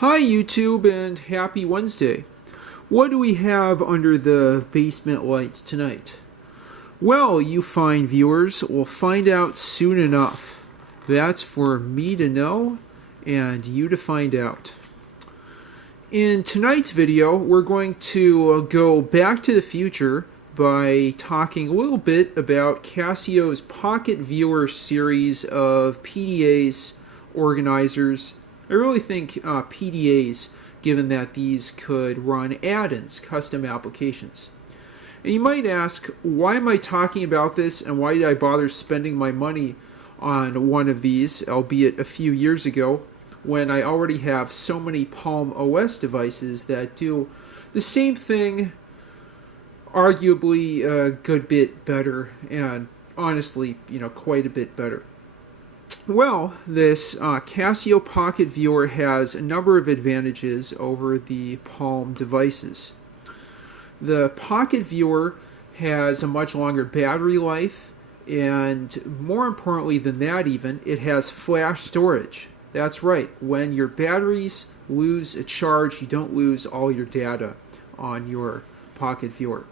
Hi YouTube and happy Wednesday. What do we have under the basement lights tonight? Well, you fine viewers will find out soon enough. That's for me to know and you to find out. In tonight's video, we're going to go back to the future by talking a little bit about Casio's Pocket Viewer series of PDAs, organizers. I really think PDAs, given that these could run add-ins, custom applications. And you might ask, why am I talking about this and why did I bother spending my money on one of these, albeit a few years ago, when I already have so many Palm OS devices that do the same thing, arguably a good bit better, and honestly, quite a bit better. Well, this Casio Pocket Viewer has a number of advantages over the Palm devices. The Pocket Viewer has a much longer battery life, and more importantly than that even, it has flash storage. That's right, when your batteries lose a charge, you don't lose all your data on your Pocket Viewer.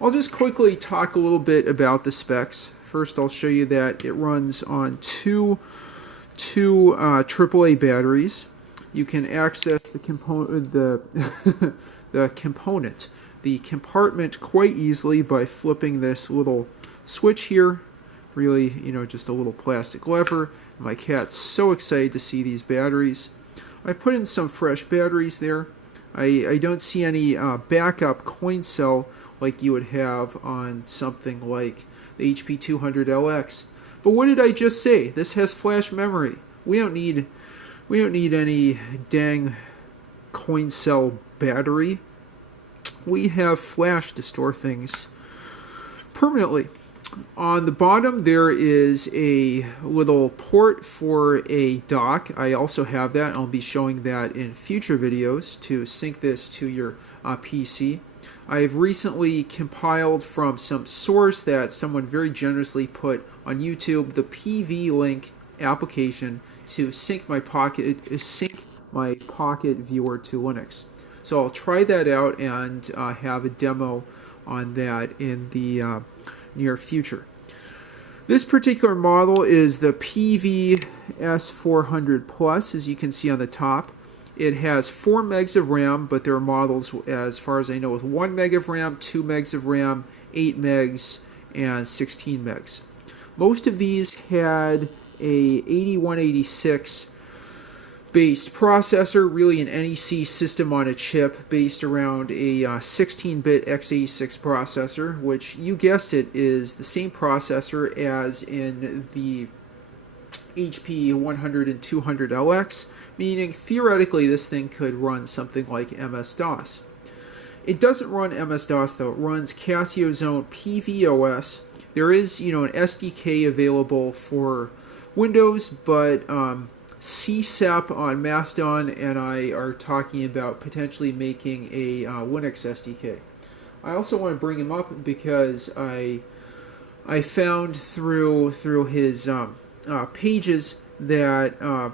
I'll just quickly talk a little bit about the specs. First, I'll show you that it runs on two AAA batteries. You can access the component, the compartment quite easily by flipping this little switch here. Really, just a little plastic lever. My cat's so excited to see these batteries. I put in some fresh batteries there. I don't see any backup coin cell like you would have on something like the HP 200LX. But what did I just say? This has flash memory. We don't need any dang coin cell battery. We have flash to store things permanently. On the bottom there is a little port for a dock. I also have that. I'll be showing that in future videos to sync this to your PC. I've recently compiled from some source that someone very generously put on YouTube the pvlink application to sync my Pocket Viewer to Linux. So I'll try that out and have a demo on that in the near future. This particular model is the PV-S400 Plus, as you can see on the top. It has 4 megs of RAM, but there are models, as far as I know, with 1 meg of RAM, 2 megs of RAM, 8 megs, and 16 megs. Most of these had a 8186 based processor, really an NEC system on a chip based around a 16-bit x86 processor, which, you guessed it, is the same processor as in the HP 100 and 200LX, meaning theoretically this thing could run something like MS-DOS. It doesn't run MS-DOS though, it runs Casio's own PVOS. There is, an SDK available for Windows, but CSAP on Mastodon and I are talking about potentially making a Linux SDK. I also want to bring him up because I found through his pages that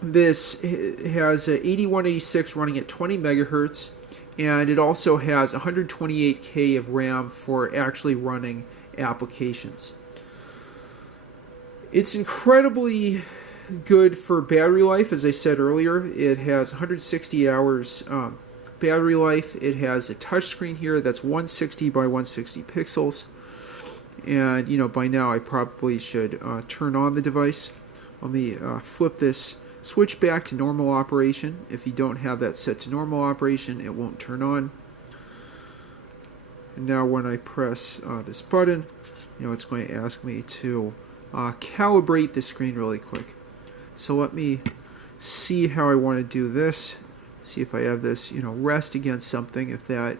this has a 8186 running at 20 megahertz, and it also has 128K of RAM for actually running applications. It's incredibly good for battery life, as I said earlier. It has 160 hours battery life. It has a touchscreen here that's 160 by 160 pixels. And, by now I probably should turn on the device. Let me flip this switch back to normal operation. If you don't have that set to normal operation, it won't turn on. And now when I press this button, it's going to ask me to calibrate the screen really quick. So let me see how I want to do this. See if I have this, rest against something, if that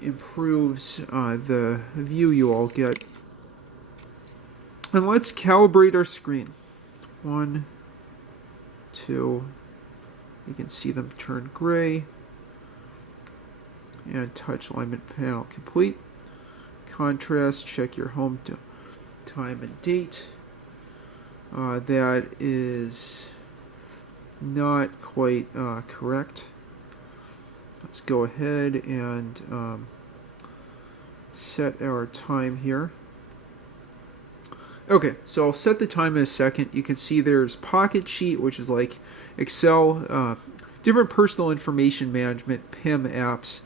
improves the view you all get. And let's calibrate our screen. 1, 2, you can see them turn gray. And touch alignment panel complete. Contrast, check your home time and date. That is not quite correct. Let's go ahead and set our time here. Okay, so I'll set the time in a second. You can see there's Pocket Sheet, which is like Excel, different personal information management, PIM apps,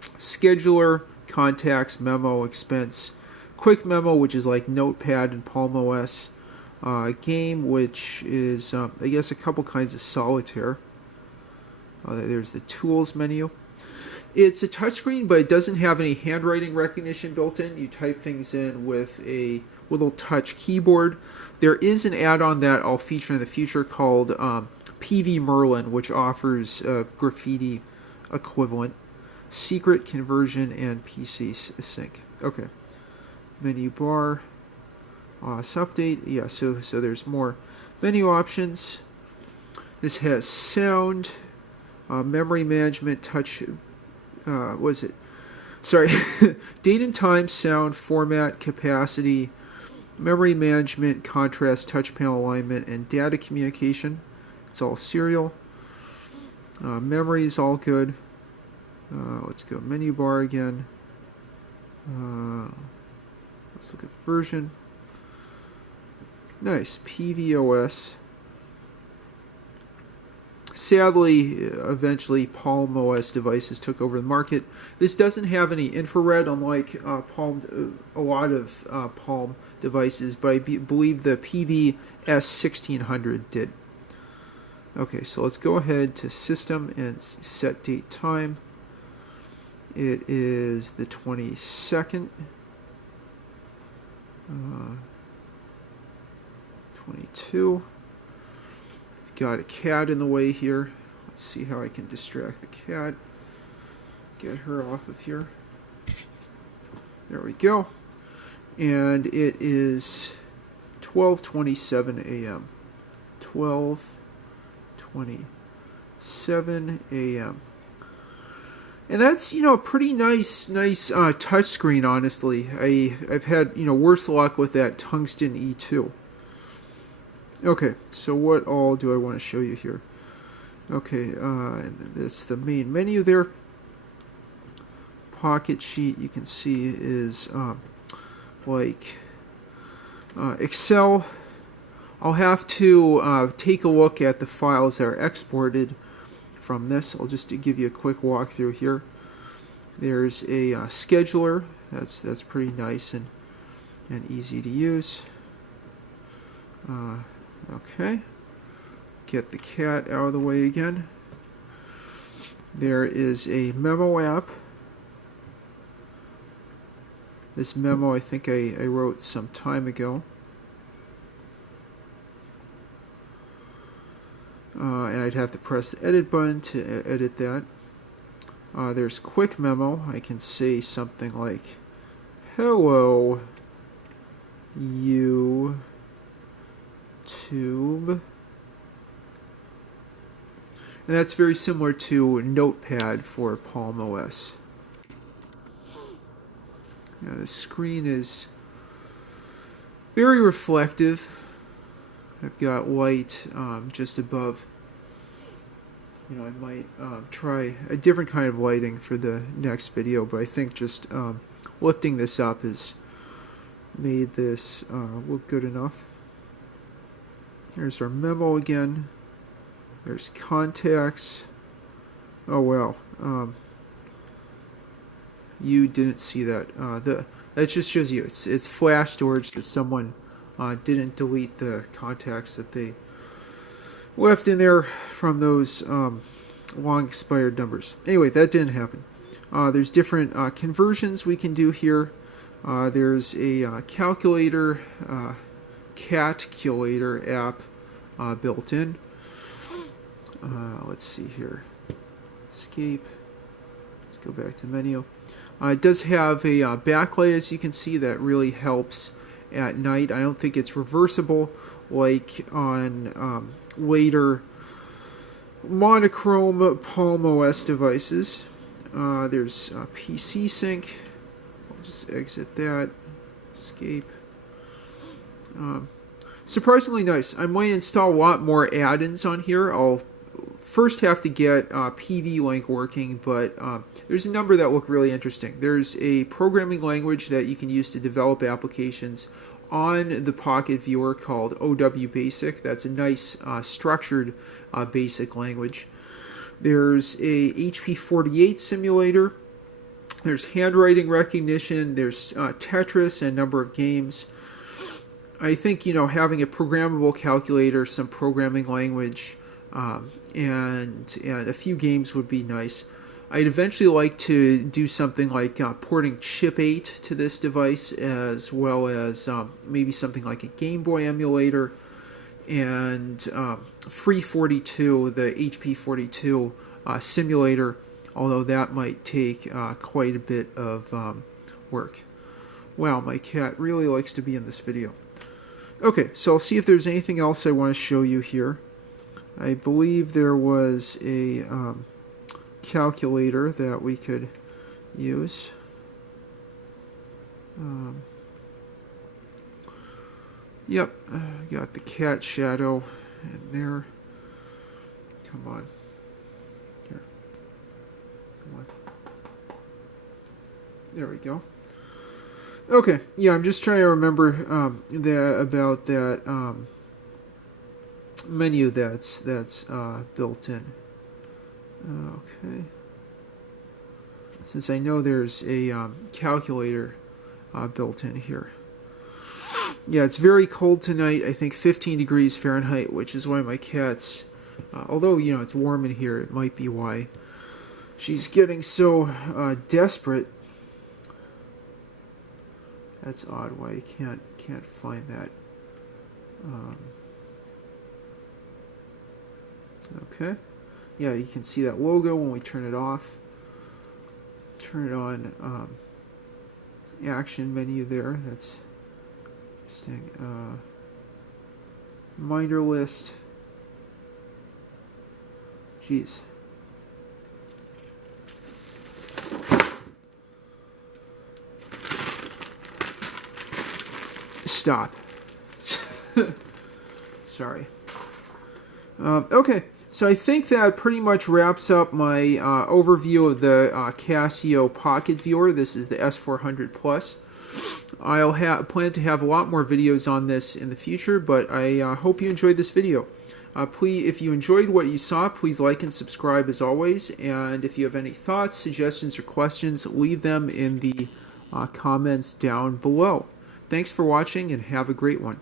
Scheduler, Contacts, Memo, Expense, Quick Memo, which is like Notepad and Palm OS, Game, which is, I guess, a couple kinds of solitaire. There's the Tools menu. It's a touchscreen, but it doesn't have any handwriting recognition built in. You type things in with a little touch keyboard. There is an add-on that I'll feature in the future called PVMerlin, which offers a graffiti equivalent, secret conversion, and PC sync. Okay, menu bar, OS update. Yeah, so there's more menu options. This has sound. Memory management, touch, was it? Sorry, date and time, sound, format, capacity, memory management, contrast, touch panel alignment, and data communication. It's all serial. Memory is all good. Let's go menu bar again. Let's look at version. Nice, PVOS. Sadly, eventually Palm OS devices took over the market. This doesn't have any infrared, unlike a lot of Palm devices, but I believe the PV-S400 did. Okay, so let's go ahead to System and set date time. It is the 22nd. 22. Got a cat in the way here. Let's see how I can distract the cat. Get her off of here. There we go. And it is 12:27 a.m. 12:27 a.m. And that's, a pretty nice touch screen, honestly. I've had, worse luck with that Tungsten E2. Okay, so what all do I want to show you here? Okay, and that's the main menu there. Pocket Sheet, you can see, is like Excel. I'll have to take a look at the files that are exported from this. I'll just give you a quick walkthrough here. There's a scheduler. That's pretty nice and easy to use. Okay, get the cat out of the way again. There is a memo app. This memo I think I wrote some time ago. And I'd have to press the edit button to edit that. There's quick memo. I can say something like, "Hello, YouTube." And that's very similar to Notepad for Palm OS. Now the screen is very reflective. I've got light just above. I might try a different kind of lighting for the next video, but I think just lifting this up has made this look good enough. There's our memo again. There's contacts. Oh wow, you didn't see that. That just shows you it's flash storage that someone didn't delete the contacts that they left in there from those long expired numbers. Anyway, that didn't happen. There's different conversions we can do here. There's a calculator, Catculator app built in. Let's see here. Escape. Let's go back to the menu. It does have a backlight, as you can see, that really helps at night. I don't think it's reversible like on later monochrome Palm OS devices. There's PC sync. I'll just exit that. Escape. surprisingly nice. I might install a lot more add-ins on here. I'll first have to get pvlink working, but there's a number that look really interesting. There's a programming language that you can use to develop applications on the Pocket Viewer called OW Basic. That's a nice structured basic language. There's a HP48 simulator. There's handwriting recognition. There's Tetris and a number of games. I think, having a programmable calculator, some programming language, and a few games would be nice. I'd eventually like to do something like porting Chip 8 to this device, as well as maybe something like a Game Boy emulator, and Free42, the HP42 simulator, although that might take quite a bit of work. Wow, my cat really likes to be in this video. Okay, so I'll see if there's anything else I want to show you here. I believe there was a calculator that we could use. Yep, got the cat shadow in there. Come on. Here. Come on. There we go. Okay, yeah, I'm just trying to remember about that menu that's built in. Okay. Since I know there's a calculator built in here. Yeah, it's very cold tonight. I think 15 degrees Fahrenheit, which is why my cat's, although, it's warm in here, it might be why she's getting so desperate. That's odd why you can't find that. Okay. Yeah, you can see that logo when we turn it off. Turn it on. Action menu there. That's interesting. Reminder list. Jeez. Stop. Sorry. Okay, so I think that pretty much wraps up my overview of the Casio Pocket Viewer. This is the S400 Plus. I'll plan to have a lot more videos on this in the future, but I hope you enjoyed this video. Please, if you enjoyed what you saw, please like and subscribe as always. And if you have any thoughts, suggestions, or questions, leave them in the comments down below. Thanks for watching and have a great one.